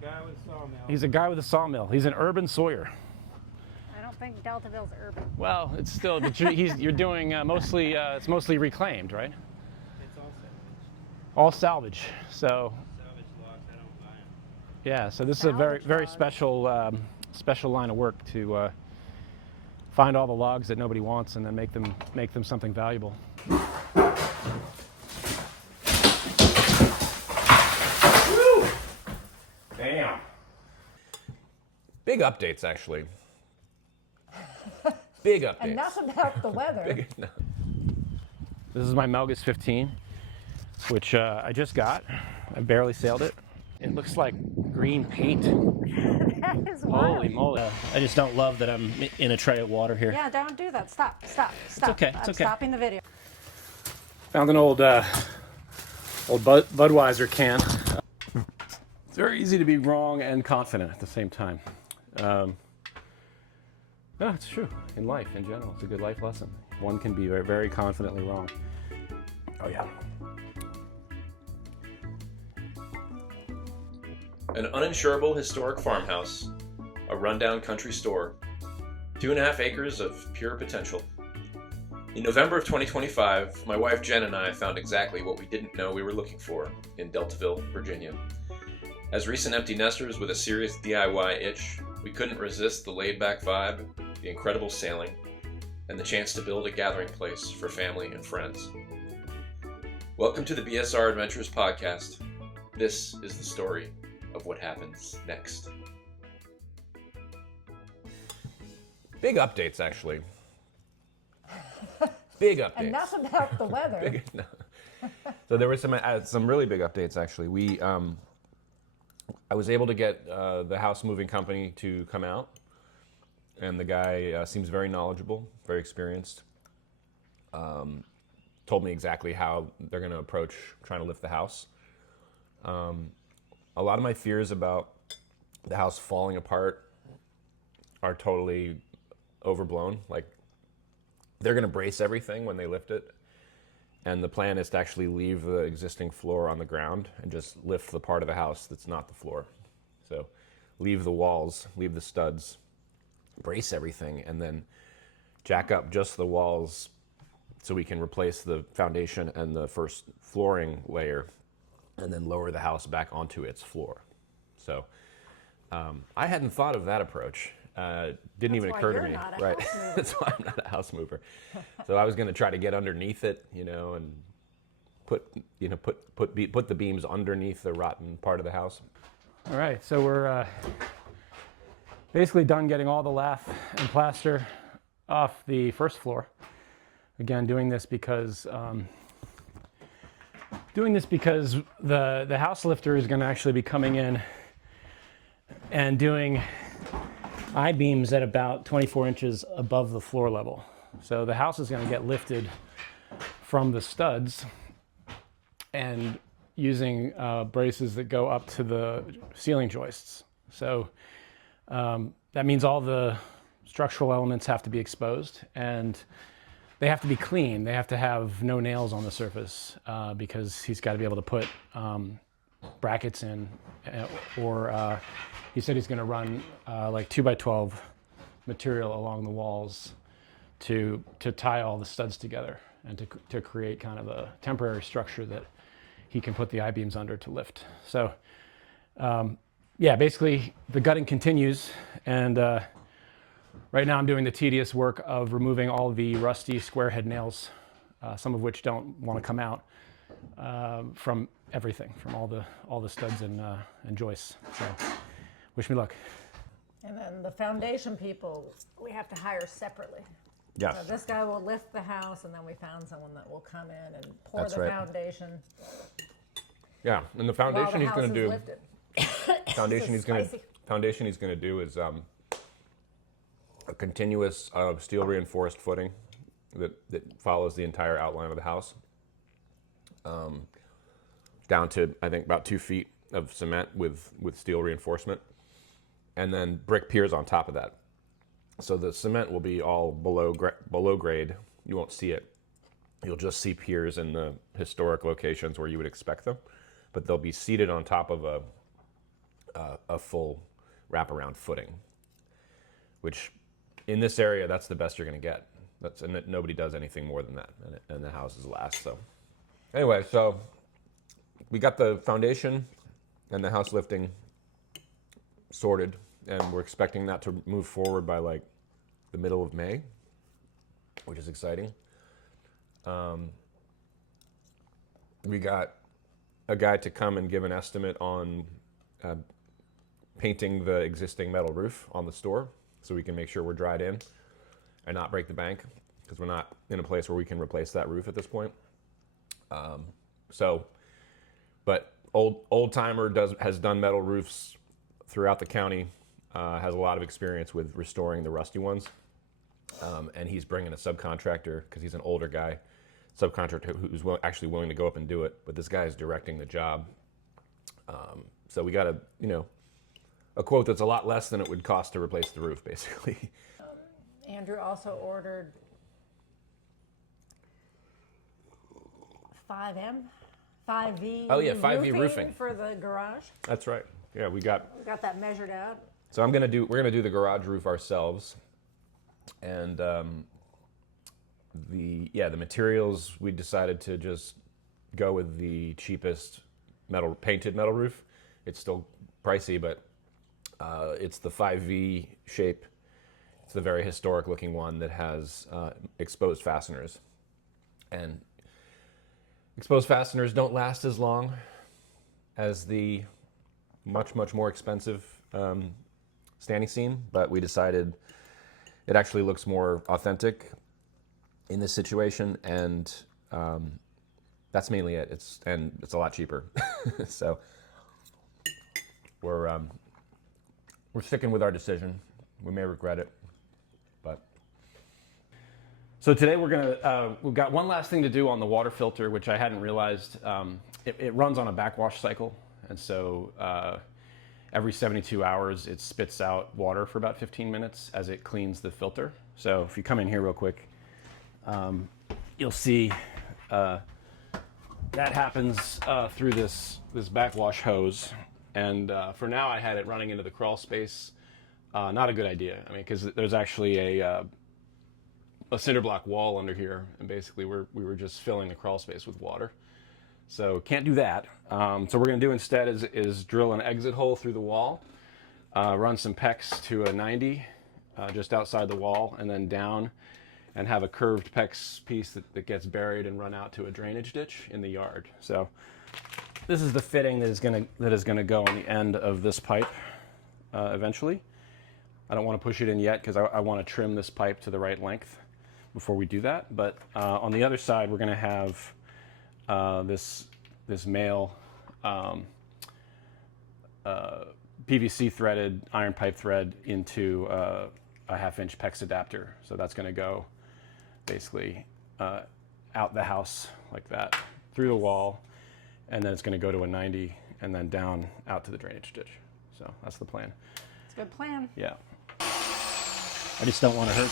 guy with a sawmill. He's a guy with a sawmill. He's an urban sawyer. I don't think Deltaville's urban. Well, it's still, but you're doing mostly, it's mostly reclaimed, right? It's all salvaged. All salvage. So, Salvage logs, I don't buy them. yeah, so this is a very, Salvage very logs. special line of work to find all the logs that nobody wants and then make them something valuable. Woo! Damn. Big updates, actually. Big updates. Enough about the weather. No. This is my Melges 15, which I just got. I barely sailed it. It looks like green paint. That is wild. Holy moly. I just don't love that I'm in a tray of water here. Yeah, don't do that. Stop. okay, it's I'm okay. stopping the video. Found an old Budweiser can. It's very easy to be wrong and confident at the same time. No, it's true. In life, in general, it's a good life lesson. One can be very, very confidently wrong. Oh yeah. An uninsurable historic farmhouse, a rundown country store, 2.5 acres of pure potential. In November of 2025, my wife Jen and I found exactly what we didn't know we were looking for in Deltaville, Virginia. As recent empty nesters with a serious DIY itch, we couldn't resist the laid-back vibe, the incredible sailing, and the chance to build a gathering place for family and friends. Welcome to the BSR Adventures podcast. This is the story of what happens next. Big updates, actually. Big updates. Enough about the weather. No. So there were some really big updates, actually. I was able to get the house moving company to come out, and the guy seems very knowledgeable, very experienced. Told me exactly how they're going to approach trying to lift the house. A lot of my fears about the house falling apart are totally overblown. Like, they're going to brace everything when they lift it. And the plan is to actually leave the existing floor on the ground and just lift the part of the house that's not the floor. So leave the walls, leave the studs, brace everything, and then jack up just the walls so we can replace the foundation and the first flooring layer, and then lower the house back onto its floor. So I hadn't thought of that approach. Didn't even occur to me. Right. That's why I'm not a house mover. So I was going to try to get underneath it, and put the beams underneath the rotten part of the house. All right, so we're basically done getting all the lath and plaster off the first floor. Again, doing this because the house lifter is going to actually be coming in and doing I-beams at about 24 inches above the floor level. So the house is going to get lifted from the studs and using braces that go up to the ceiling joists. So that means all the structural elements have to be exposed, and they have to be clean. They have to have no nails on the surface because he's got to be able to put brackets in, or he said he's going to run like 2x12 material along the walls to tie all the studs together and to create kind of a temporary structure that he can put the I-beams under to lift. So yeah, basically the gutting continues, and right now I'm doing the tedious work of removing all the rusty square head nails, some of which don't want to come out, from everything, from all the studs and joists. So wish me luck. And then the foundation people, we have to hire separately. Yeah. So this guy will lift the house, and then we found someone that will come in and pour That's the right. foundation Yeah, and the while foundation the he's house going is to do. lifted. Foundation This he's is going spicy. to do is a continuous steel reinforced footing that follows the entire outline of the house, down to I think about 2 feet of cement with steel reinforcement, and then brick piers on top of that. So the cement will be all below grade. You won't see it. You'll just see piers in the historic locations where you would expect them, but they'll be seated on top of a full wraparound footing, which in this area, that's the best you're going to get. And nobody does anything more than that, and the houses last. So anyway, so we got the foundation and the house lifting sorted, and we're expecting that to move forward by like the middle of May, which is exciting. We got a guy to come and give an estimate on painting the existing metal roof on the store so we can make sure we're dried in and not break the bank, because we're not in a place where we can replace that roof at this point. But old timer has done metal roofs throughout the county, has a lot of experience with restoring the rusty ones, and he's bringing a subcontractor because he's an older guy, subcontractor who's actually willing to go up and do it. But this guy is directing the job, so we got a quote that's a lot less than it would cost to replace the roof, basically. Andrew also ordered 5V. Oh yeah, 5V roofing for the garage. That's right. Yeah, we got that measured out. So we're gonna do the garage roof ourselves, and the materials, we decided to just go with the cheapest painted metal roof. It's still pricey, but it's the 5V shape. It's the very historic looking one that has exposed fasteners, and exposed fasteners don't last as long as the much more expensive standing seam, but we decided it actually looks more authentic in this situation, and that's mainly it. It's a lot cheaper. So we're sticking with our decision. We may regret it, but. So today we've got one last thing to do on the water filter, which I hadn't realized. It runs on a backwash cycle, and so every 72 hours it spits out water for about 15 minutes as it cleans the filter. So if you come in here real quick, you'll see that happens through this backwash hose. And for now, I had it running into the crawl space. Not a good idea. I mean, because there's actually a cinder block wall under here, and basically we were just filling the crawl space with water. So can't do that. So we're going to do instead is drill an exit hole through the wall, run some PEX to a 90 just outside the wall, and then down, and have a curved PEX piece that gets buried and run out to a drainage ditch in the yard. So this is the fitting that is going to go on the end of this pipe eventually. I don't want to push it in yet because I want to trim this pipe to the right length before we do that. But on the other side, we're going to have this male PVC threaded iron pipe thread into a 1/2-inch PEX adapter. So that's going to go basically out the house like that, through the wall, and then it's going to go to a 90 and then down out to the drainage ditch. So that's the plan. It's a good plan. Yeah. I just don't want to hurt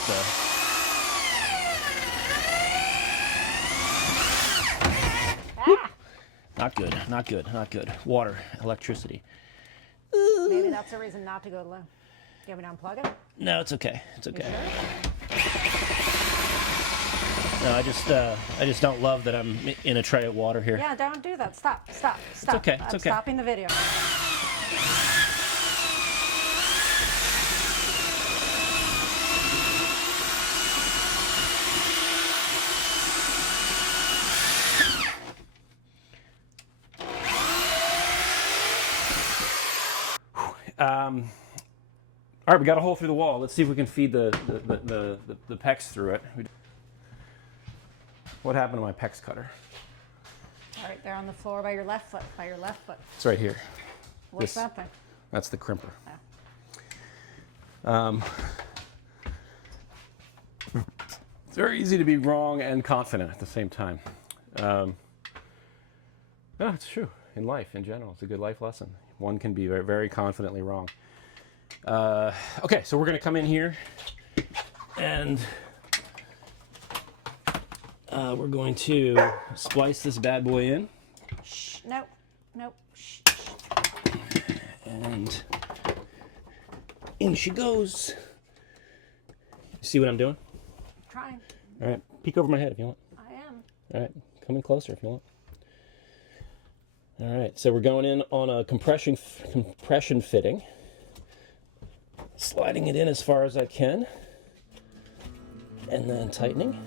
Not good, not good, not good. Water, electricity. Maybe that's a reason not to go low. You want me to unplug it? No, it's okay. It's okay. You sure? No, I just don't love that I'm in a tray of water here. Yeah, don't do that. Stop. It's okay. It's I'm okay. stopping the video. All right, we got a hole through the wall. Let's see if we can feed the PEX through it. What happened to my PEX cutter? All right, they're on the floor by your left foot. It's right here. What's that thing? That's the crimper. Oh. It's very easy to be wrong and confident at the same time. No, it's true. In life, in general, it's a good life lesson. One can be very, very confidently wrong. Okay, so we're going to come in here and we're going to splice this bad boy in. Shh, nope. Shh. And in she goes. See what I'm doing? Trying. All right, peek over my head if you want. I am. All right, come in closer if you want. All right, so we're going in on a compression fitting. Sliding it in as far as I can. And then tightening.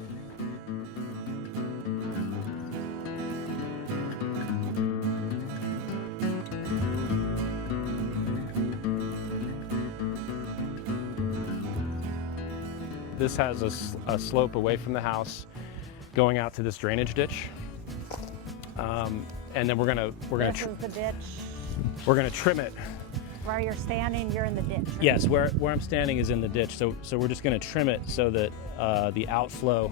This has a slope away from the house going out to this drainage ditch. And then we're gonna This is the ditch. trim it. Where you're standing, you're in the ditch. Right? Yes, where I'm standing is in the ditch. So we're just gonna trim it so that the outflow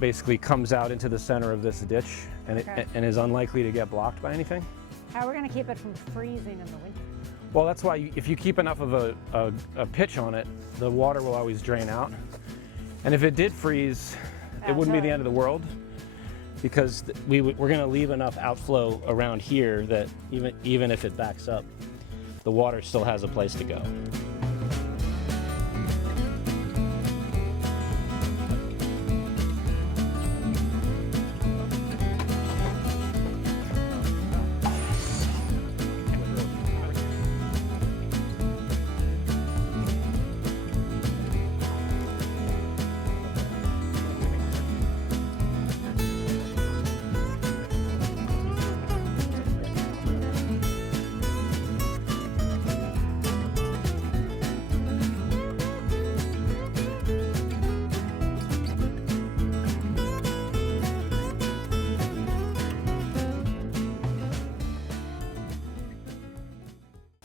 basically comes out into the center of this ditch and Okay. and is unlikely to get blocked by anything. How are we going to keep it from freezing in the winter? Well, that's why if you keep enough of a pitch on it, the water will always drain out. And if it did freeze, it wouldn't be the end of the world, because we're going to leave enough outflow around here that even if it backs up, the water still has a place to go.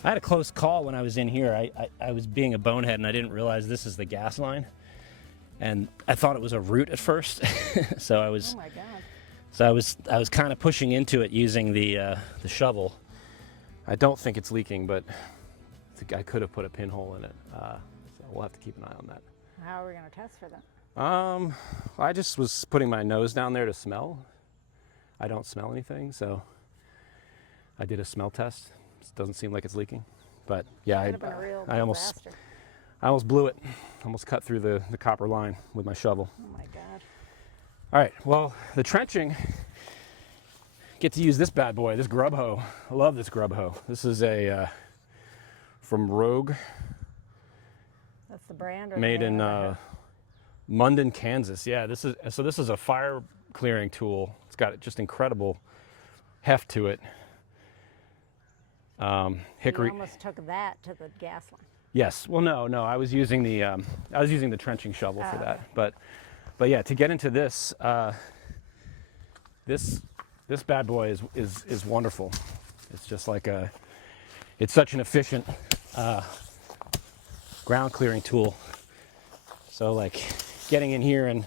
I had a close call when I was in here. I was being a bonehead and I didn't realize this is the gas line. And I thought it was a root at first. So I was Oh my God. so I was kind of pushing into it using the shovel. I don't think it's leaking, but I think I could have put a pinhole in it. So we'll have to keep an eye on that. How are we going to test for that? I just was putting my nose down there to smell. I don't smell anything, so I did a smell test. It doesn't seem like it's leaking, but yeah, Could have been a real I disaster. almost blew it. Almost cut through the copper line with my shovel. Oh my God. All right, well, the trenching, get to use this bad boy, this grub hoe. I love this grub hoe. This is a from Rogue, That's the brand? Or made the in name of Munden, Kansas. Yeah, this is a fire clearing tool. It's got just incredible heft to it. it? Hickory. You almost took that to the gas line. Yes. Well, no. I was using the trenching shovel for Oh, that. okay. But yeah, to get into this, this bad boy is wonderful. It's just like it's such an efficient ground clearing tool. So like getting in here and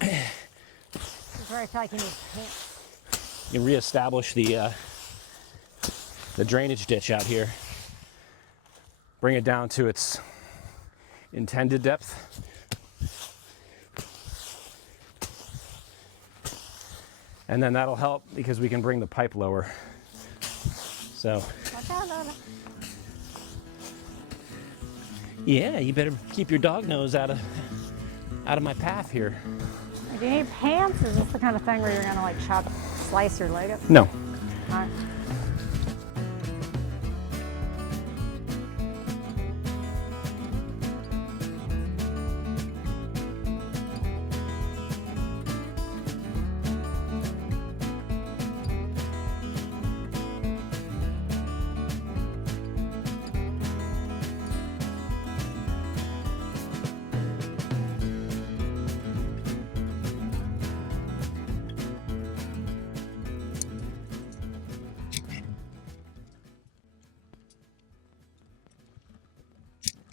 This is where I feel like you need pants. you reestablish the drainage ditch out here, bring it down to its intended depth. And then that'll help because we can bring the pipe lower. So, Watch out, Lola. yeah, you better keep your dog nose out of my path here. Do you need pants? Is this the kind of thing where you're going to like slice your leg up? No. All right.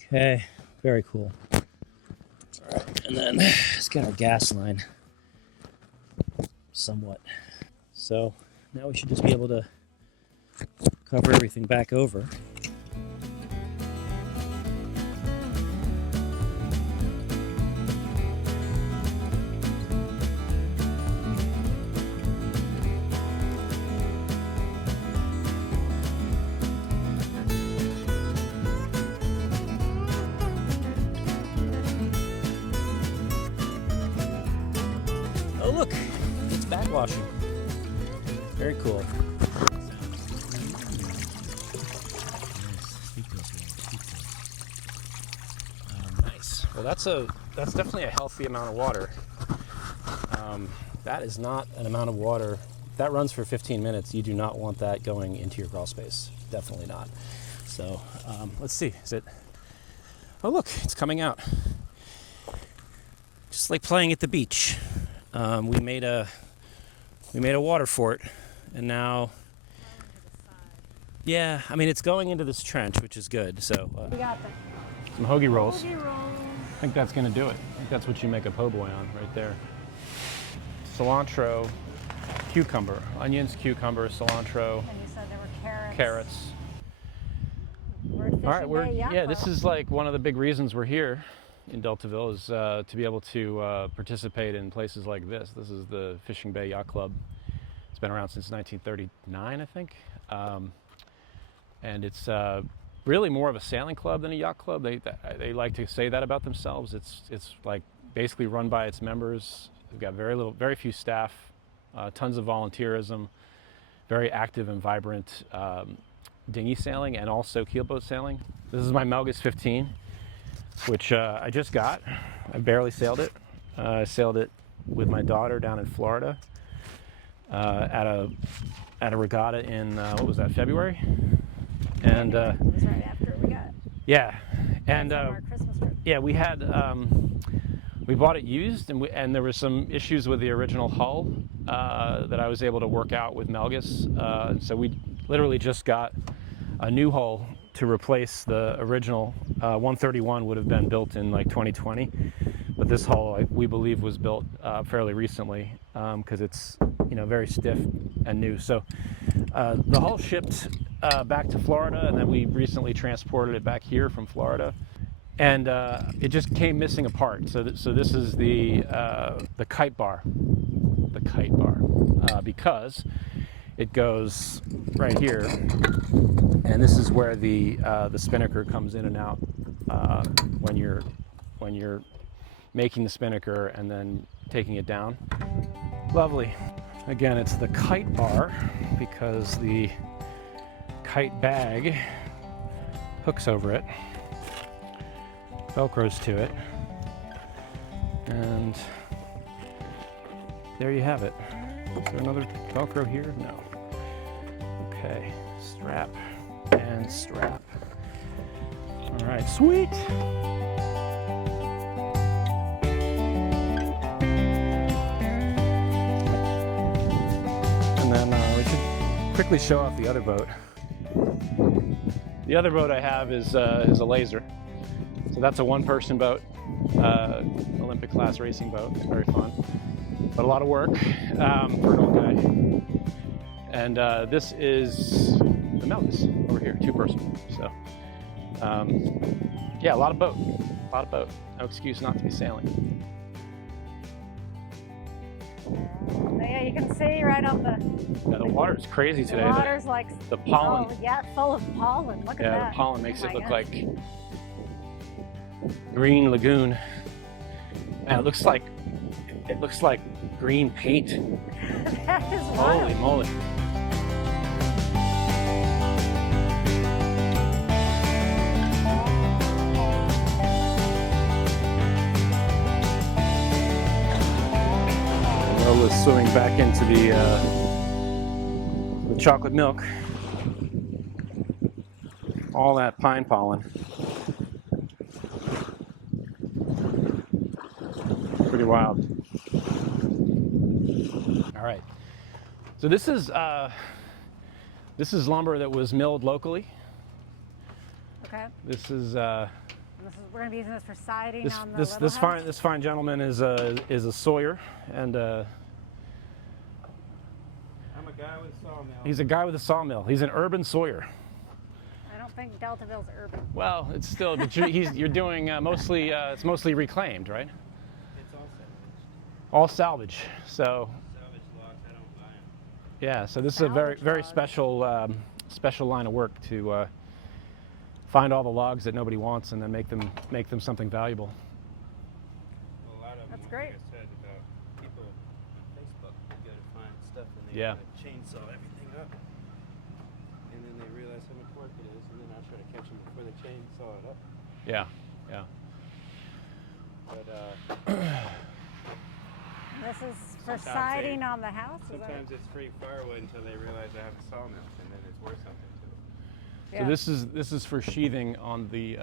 Okay, very cool. All right, and then let's get our gas line somewhat. So now we should just be able to cover everything back over. look, it's backwashing. Very cool. Nice. Well, that's definitely a healthy amount of water. That is not an amount of water. That runs for 15 minutes. You do not want that going into your crawl space. Definitely not. So let's see. Is it? Oh, look, it's coming out. Just like playing at the beach. We made a water fort, and now, yeah, I mean it's going into this trench, which is good. So We got some hoagie rolls. the rolls. I think that's gonna do it. I think that's what you make a po' boy on right there. Cilantro, cucumber, onions, cucumber, cilantro, And you said there were carrots. carrots. We're at Fishing All right, Bay Yacht yeah, this Club. is like one of the big reasons we're here in Deltaville is to be able to participate in places like this. This is the Fishing Bay Yacht Club. It's been around since 1939, I think. And it's really more of a sailing club than a yacht club. They like to say that about themselves. It's like basically run by its members. They've got very few staff, tons of volunteerism, very active and vibrant dinghy sailing and also keelboat sailing. This is my Melges 15, which I just got. I barely sailed it. I sailed it with my daughter down in Florida at a regatta in what was that, February? And It was right after we got yeah, and from our Christmas trip. yeah, we bought it used, and there were some issues with the original hull that I was able to work out with Melges. So we literally just got a new hull to replace the original. 131 would have been built in like 2020, but this hull we believe was built fairly recently because it's very stiff and new. So the hull shipped back to Florida, and then we recently transported it back here from Florida. And it just came missing a part. So this is the kite bar, because it goes right here, and this is where the spinnaker comes in and out when you're making the spinnaker and then taking it down. Lovely. Again, it's the kite bar because the kite bag hooks over it. Velcros to it, and there you have it. Is there another Velcro here? No. Okay, strap and strap. All right, sweet. And then we should quickly show off the other boat. The other boat I have is a laser. So that's a one-person boat, Olympic class racing boat. It's very fun, but a lot of work for an old guy. And this is the Melges over here, two-person. So yeah, a lot of boat. No excuse not to be sailing. Yeah, you can see right off Yeah, the water is crazy today. the water's like The pollen. Oh, yeah, full of pollen. Look at Yeah, that. the pollen makes Oh it my look gosh. like green lagoon. Man, it looks like green paint. That is wild. Holy moly. Lola's swimming back into the chocolate milk. All that pine pollen. Pretty wild. All right. So this is lumber that was milled locally. Okay. This is We're going to be using this for siding on the little this house. this fine gentleman is a sawyer, and I'm a guy with a sawmill. he's a guy with a sawmill. He's an urban sawyer. I don't think Deltaville's urban. Well, it's still, but you're doing mostly it's mostly reclaimed, right? It's all salvaged. All salvage. So Salvage logs, I don't buy them. yeah, so this is a very Salvage logs. special line of work to find all the logs that nobody wants and then make them something valuable. Well, a lot of them, That's like great. I said, about people Yeah. Chainsaw everything up. And then they realize how much work it is, and then I'll try to catch them before they chainsaw it up. Yeah, yeah. But This is for Sometimes siding they- on the house? Is that- sometimes it's free firewood until they realize I have a sawmill, and then it's worth something to them. Yeah. So this is for sheathing on the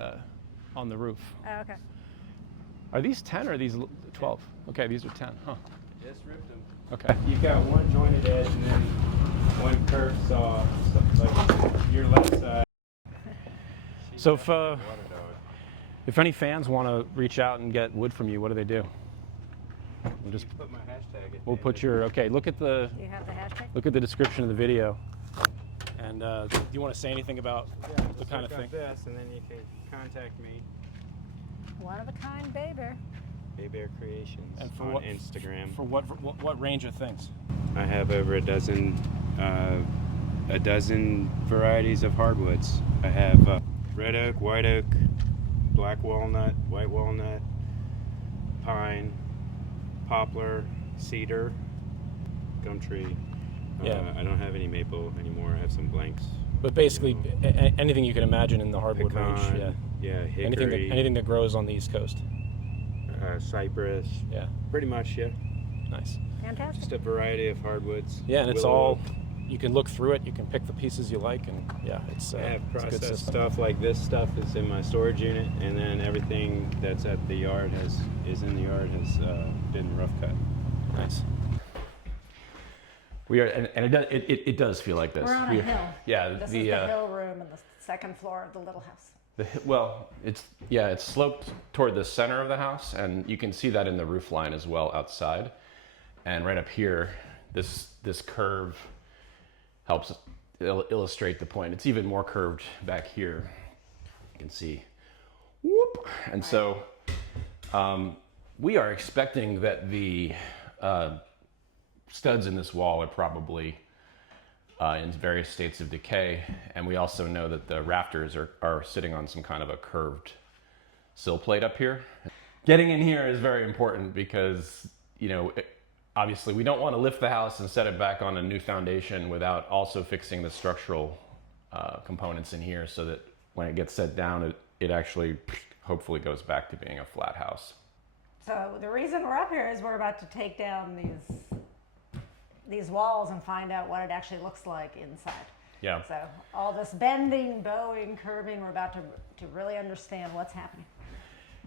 roof. Oh, okay. Are these 10 or are these 12? Okay, these are 10. Huh. Just ripped them. Okay. You've got one jointed edge and then one curved saw, so like your left side. So Water dog. if any fans want to reach out and get wood from you, what do they do? We'll just You put my hashtag. we'll put your okay. Look at the Do you have the hashtag? look at the description of the video. And do you want to say anything about the kind of thing? This, and then you can contact me, One of a kind, baby. Bay Bear Creations, And for on what Instagram. For what range of things? I have over a dozen varieties of hardwoods. I have red oak, white oak, black walnut, white walnut, pine, poplar, cedar, gum tree. Yeah. I don't have any maple anymore. I have some blanks. But basically, anything you can imagine in the hardwood range. Pecan, Yeah. hickory, Anything that grows on the East Coast. cypress. Yeah. Pretty much, yeah. Nice. Fantastic. Just a variety of hardwoods. Yeah, and it's Willow all. oak. You can look through it. You can pick the pieces you like, and yeah, it's. I have it's a good processed system. stuff like this stuff is in my storage unit, and then everything that's at the yard is in the yard has been rough cut. Nice. We are, and it does feel like this. We're on a hill. Yeah, This is the hill room and the second floor of the little house. Well, it's sloped toward the center of the house, and you can see that in the roof line as well outside. And right up here, this curve helps illustrate the point. It's even more curved back here. You can see, whoop. And so we are expecting that the studs in this wall are probably in various states of decay, and we also know that the rafters are sitting on some kind of a curved sill plate up here. Getting in here is very important because, obviously we don't want to lift the house and set it back on a new foundation without also fixing the structural components in here so that when it gets set down, it actually hopefully goes back to being a flat house. So the reason we're up here is we're about to take down these walls and find out what it actually looks like inside. Yeah. So all this bending, bowing, curving, we're about to really understand what's happening.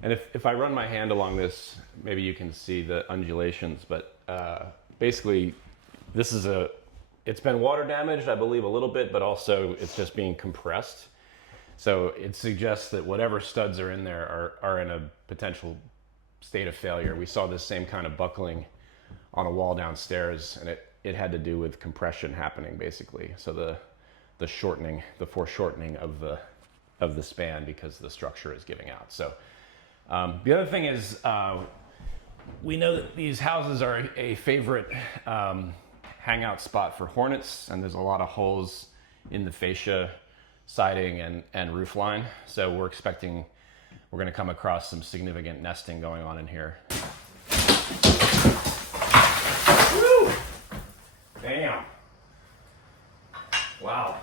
And if I run my hand along this, maybe you can see the undulations, but basically it's been water damaged, I believe, a little bit, but also it's just being compressed. So it suggests that whatever studs are in there are in a potential state of failure. We saw this same kind of buckling on a wall downstairs, and it had to do with compression happening, basically. So the foreshortening of the span because the structure is giving out. So the other thing is we know that these houses are a favorite hangout spot for hornets, and there's a lot of holes in the fascia, siding, and roof line. So we're expecting we're going to come across some significant nesting going on in here. Woo! Damn. Wow.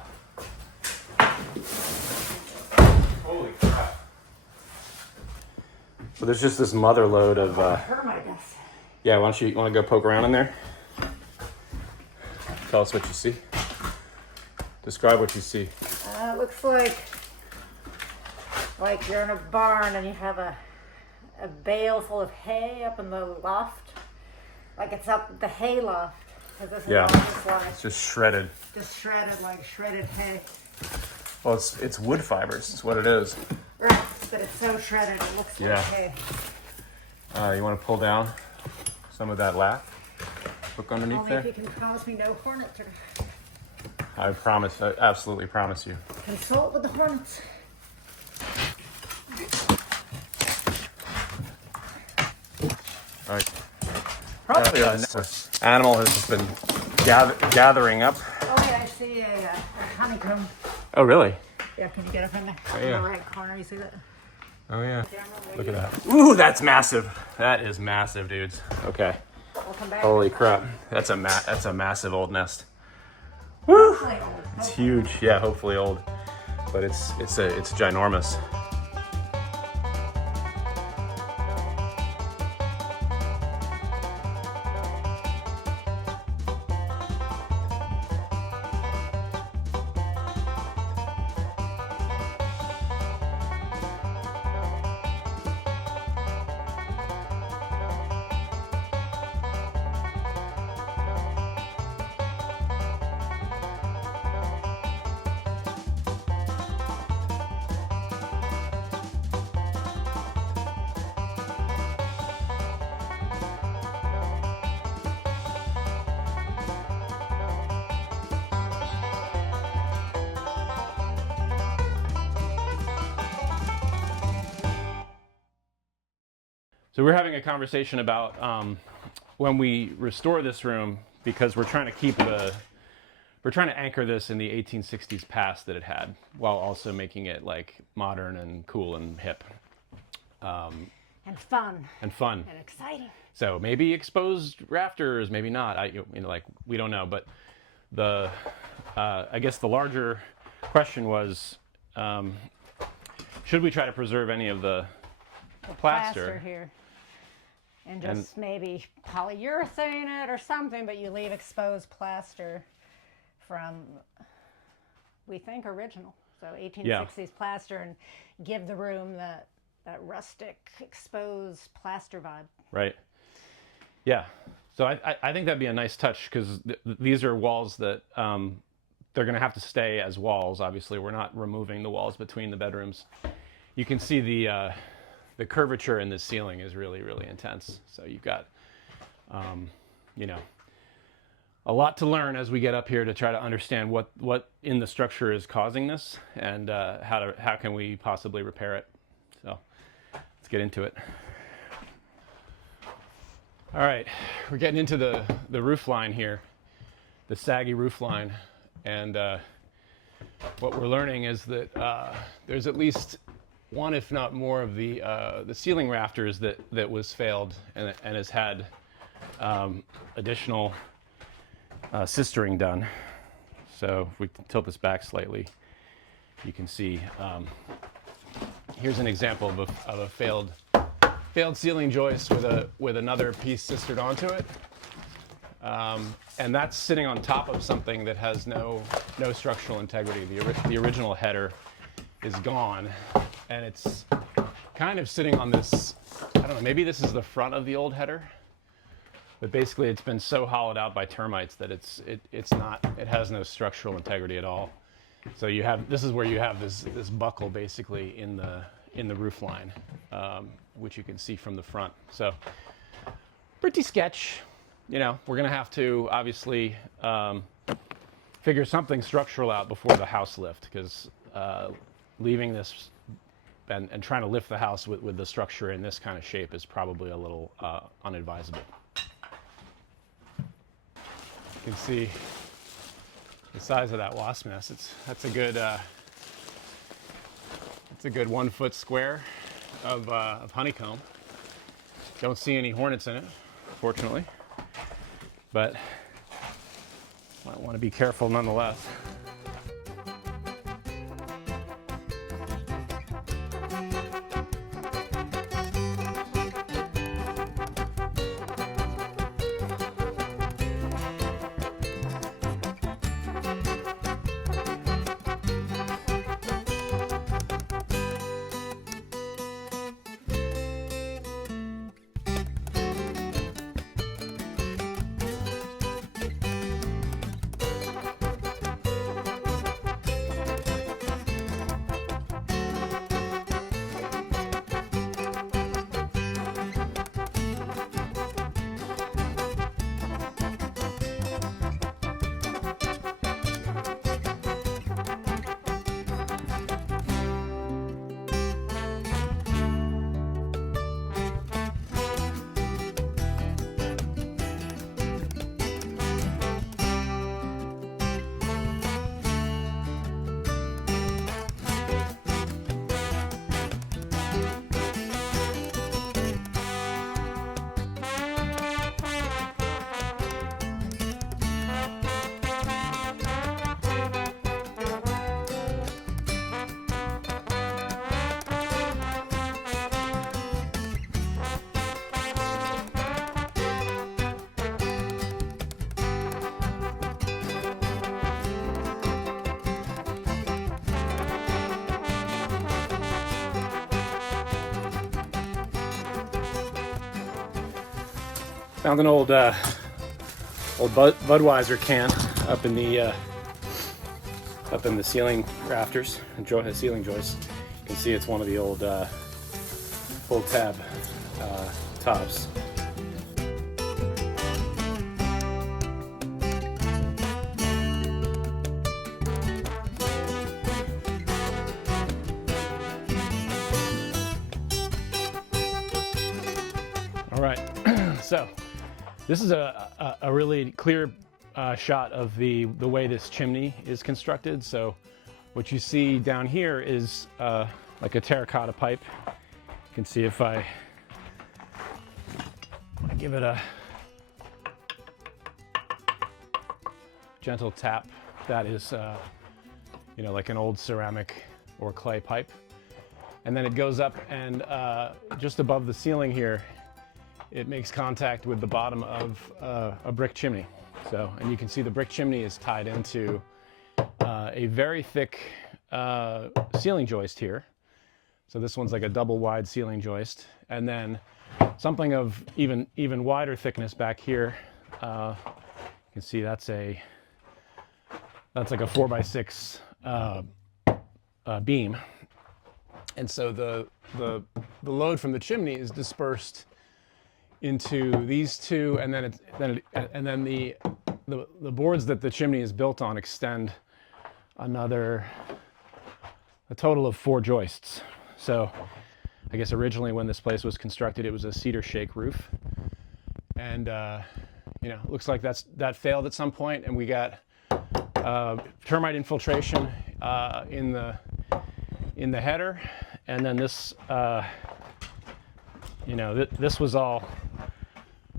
Holy crap. So there's just this mother load of Termites. yeah, want to go poke around in there? Tell us what you see. Describe what you see. It looks like you're in a barn and you have a bale full of hay up in the loft. Like it's up the hay loft. 'Cause this is Yeah. all just like It's just shredded. shredded hay. Well, it's wood fibers. It's what it is. Right, but it's so shredded it looks Yeah. like hay. You want to pull down some of that lath? Look underneath Only there. if you can promise me no hornets or I promise. I absolutely promise you. consult with the hornets. All right. Probably animal has just been gathering up. Oh yeah, I see a honeycomb. Oh, really? Yeah, can you get up in there? Oh, In yeah. the right corner, you see that? Oh, yeah. Camera, Look at that. Ooh, that's massive. That is massive, dudes. Okay. Well, We'll come back. Holy crap! That's a massive old nest. Woo! It's huge. Yeah, hopefully old, but it's ginormous. So we're having a conversation about when we restore this room, because we're trying to anchor this in the 1860s past that it had, while also making it like modern and cool and hip. And fun. And fun. And exciting. So maybe exposed rafters, maybe not. We don't know. But I guess the larger question was, should we try to preserve any of the plaster here. And just maybe polyurethane it or something, but you leave exposed plaster from, we think, original. So 1860s plaster, and give the room that rustic, exposed plaster vibe. Right. Yeah. So I think that'd be a nice touch, because these are walls that they're going to have to stay as walls. Obviously, we're not removing the walls between the bedrooms. You can see the curvature in the ceiling is really, really intense. So you've got, a lot to learn as we get up here to try to understand what in the structure is causing this, and how can we possibly repair it. So let's get into it. All right, we're getting into the roof line here, the saggy roof line, and what we're learning is that there's at least one, if not more, of the ceiling rafters that was failed and has had additional sistering done. So if we tilt this back slightly, you can see here's an example of a failed ceiling joist with another piece sistered onto it, and that's sitting on top of something that has no structural integrity. The original header is gone, and it's kind of sitting on this, I don't know, maybe this is the front of the old header, but basically it's been so hollowed out by termites that it has no structural integrity at all. So this is where you have this buckle basically in the roof line, which you can see from the front. So pretty sketch. We're gonna have to obviously figure something structural out before the house lift, because leaving this and trying to lift the house with the structure in this kind of shape is probably a little unadvisable. You can see the size of that wasp nest. That's a good 1 foot square of honeycomb. Don't see any hornets in it, fortunately, but might want to be careful nonetheless. Found an old Budweiser can up in the ceiling rafters and ceiling joists. You can see it's one of the old full tab tops. All right, so this is a really clear shot of the way this chimney is constructed. So what you see down here is like a terracotta pipe. You can see if I give it a gentle tap, that is you know, like an old ceramic or clay pipe. And then it goes up, and just above the ceiling here, it makes contact with the bottom of a brick chimney. So, and you can see the brick chimney is tied into a very thick ceiling joist here. So this one's like a double wide ceiling joist, and then something of even wider thickness back here. You can see that's like a 4x6 beam, and so the load from the chimney is dispersed into these two, and then the boards that the chimney is built on extend a total of 4 joists. So I guess originally when this place was constructed, it was a cedar shake roof, and you know, looks like that failed at some point, and we got termite infiltration in the header, and then this you know, this was all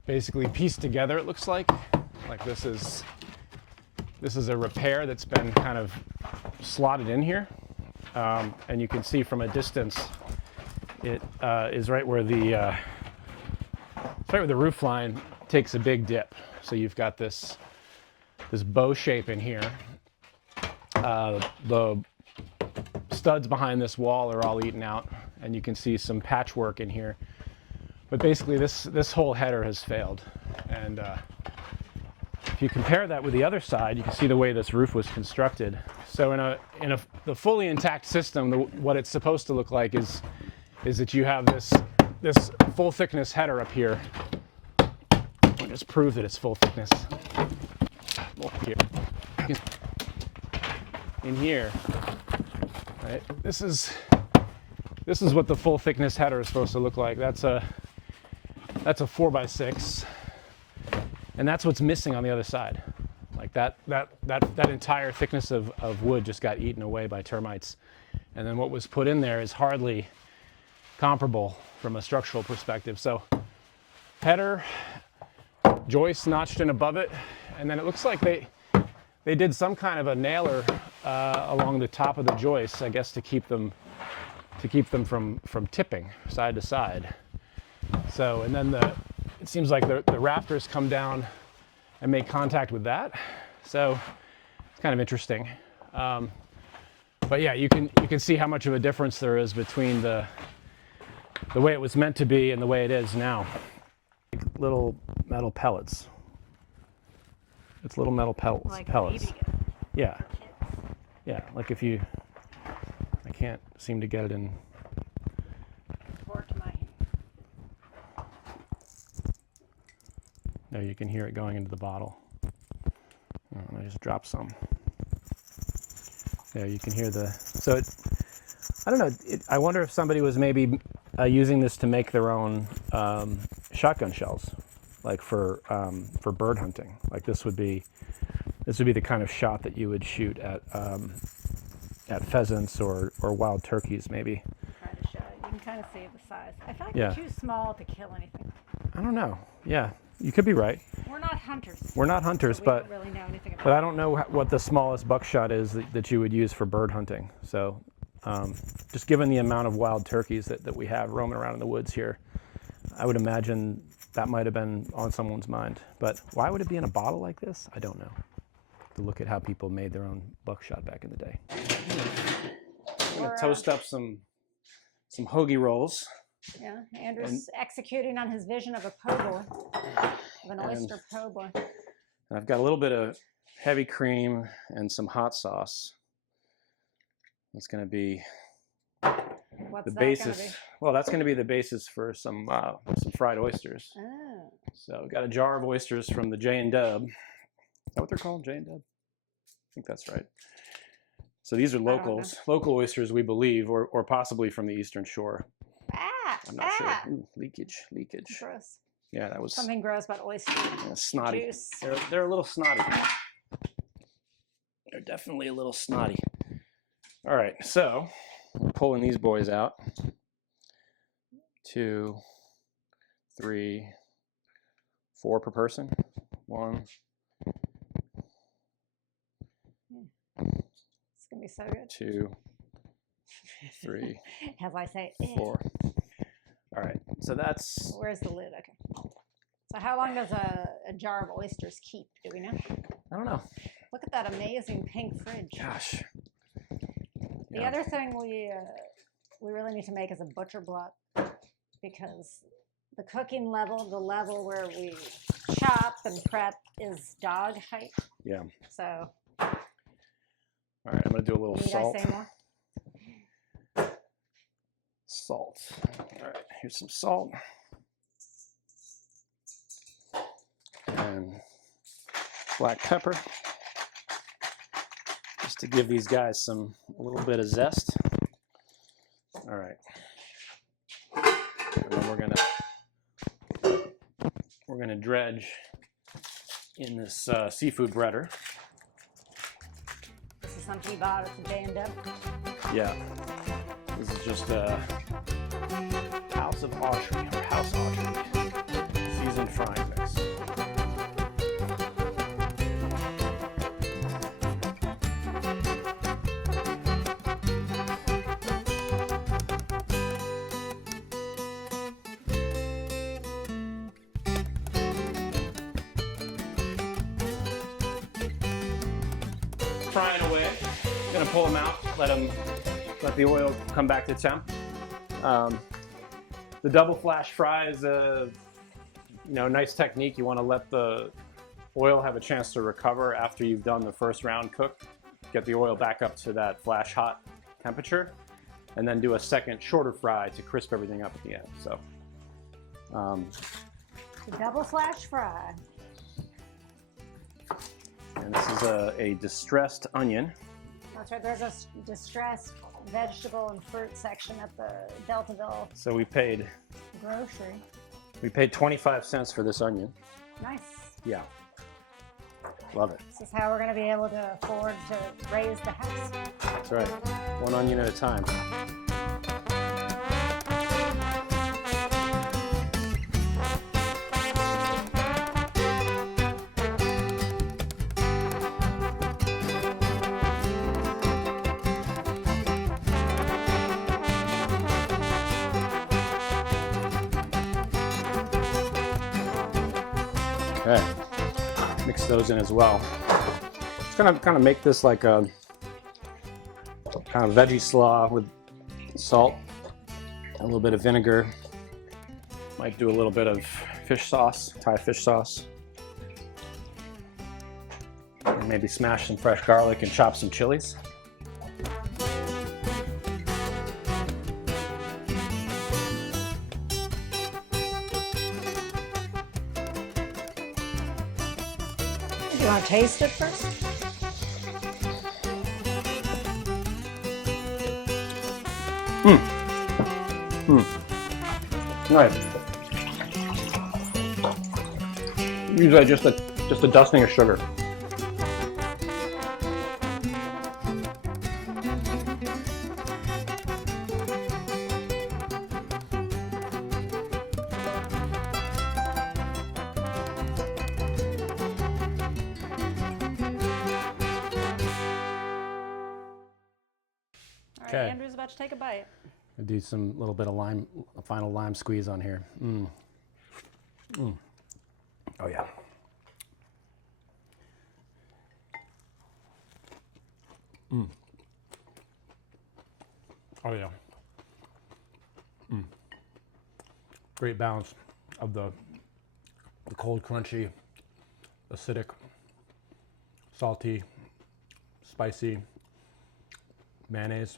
basically pieced together. It looks like this is a repair that's been kind of slotted in here, and you can see from a distance it is right where the roof line takes a big dip. So you've got this bow shape in here. The studs behind this wall are all eaten out, and you can see some patchwork in here. But basically this whole header has failed, and if you compare that with the other side, you can see the way this roof was constructed. So in the fully intact system, what it's supposed to look like is that you have this full thickness header up here. I'll just prove that it's full thickness. Here. In here, right? This is what the full thickness header is supposed to look like. That's a 4x6, and that's what's missing on the other side. Like that entire thickness of wood just got eaten away by termites, and then what was put in there is hardly comparable from a structural perspective. So header, joist notched in above it, and then it looks like they did some kind of a nailer along the top of the joists, I guess, to keep them from tipping side to side. So, and then it seems like the rafters come down and make contact with that. So it's kind of interesting. But yeah, you can see how much of a difference there is between the way it was meant to be and the way it is now. Little metal pellets. It's little metal pellets. Like pellets. a BB gun. Yeah. Yeah, like if you, I can't seem to get it in. Or to my There, you can hear it going into the bottle. I just dropped some. There, you can hear so I don't know, I wonder if somebody was maybe using this to make their own shotgun shells, like for bird hunting. Like this would be the kind of shot that you would shoot at pheasants or wild turkeys, maybe. Try to show it. You can kind of see the size. I feel like Yeah. they're too small to kill anything. I don't know. Yeah, you could be right. We're not hunters. We're not hunters, So we but don't really know anything about I don't know what the smallest buckshot is that you would use for bird hunting. So just given the amount of wild turkeys that we have roaming around in the woods here, I would imagine that might have been on someone's mind. But why would it be in a bottle like this? I don't know. To look at how people made their own buckshot back in the day. I'm gonna toast up some hoagie rolls. Yeah, Andrew's executing on his vision of a po' boy, of an oyster po' boy. I've got a little bit of heavy cream and some hot sauce. That's going to be What's the that basis. gonna be? Well, that's going to be the basis for some fried oysters. Oh. So I've got a jar of oysters from the J and Dub. Is that what they're called, J and Dub? I think that's right. So these are local oysters, we believe, or possibly from the Eastern Shore. I'm not sure. Ooh, leakage. Gross. Yeah, that was Something gross about oysters. snotty. Juice. They're a little snotty. They're definitely a little snotty. All right, so I'm pulling these boys out. 2, 3, 4 per person. 1. It's gonna be so good. 2, 3, As I say, 4. All right, so that's. Where's the lid? Okay. So how long does a jar of oysters keep? Do we know? I don't know. Look at that amazing pink fridge. Gosh. The other thing we really need to make is a butcher block, because the cooking level, the level where we chop and prep, is dog height. Yeah. So. All right, I'm gonna do a little salt. Need I say more? Salt. All right, here's some salt. And black pepper. Just to give these guys a little bit of zest. All right. And then we're gonna dredge in this seafood breader. This is something you bought at the J&W? Yeah. This is just a house archery seasoned frying mix. Frying away. Gonna pull them out, let the oil come back to temp. The double flash fry is a nice technique. You want to let the oil have a chance to recover after you've done the first round cook. Get the oil back up to that flash hot temperature, and then do a second shorter fry to crisp everything up at the end. So, The double flash fry. and this is a distressed onion. That's right. There's a distressed vegetable and fruit section at the D-Ville So we paid grocery. 25 cents for this onion. Nice. Yeah, love it. This is how we're going to be able to afford to raise the house. That's right. One onion at a time. Okay, mix those in as well. Just kind of make this like a kind of veggie slaw with salt, a little bit of vinegar. Might do a little bit of fish sauce, Thai fish sauce. And maybe smash some fresh garlic and chop some chilies. You want to taste it first? Nice. Usually just a dusting of sugar. All right, Andrew's about to take a bite. I'll do some little bit of lime, a final lime squeeze on here. Oh yeah. Oh yeah. Great balance of the cold, crunchy, acidic, salty, spicy mayonnaise,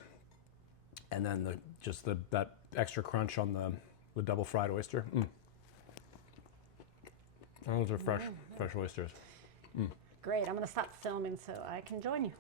and then that extra crunch on the double fried oyster. Those are fresh oysters. Great. I'm going to stop filming so I can join you.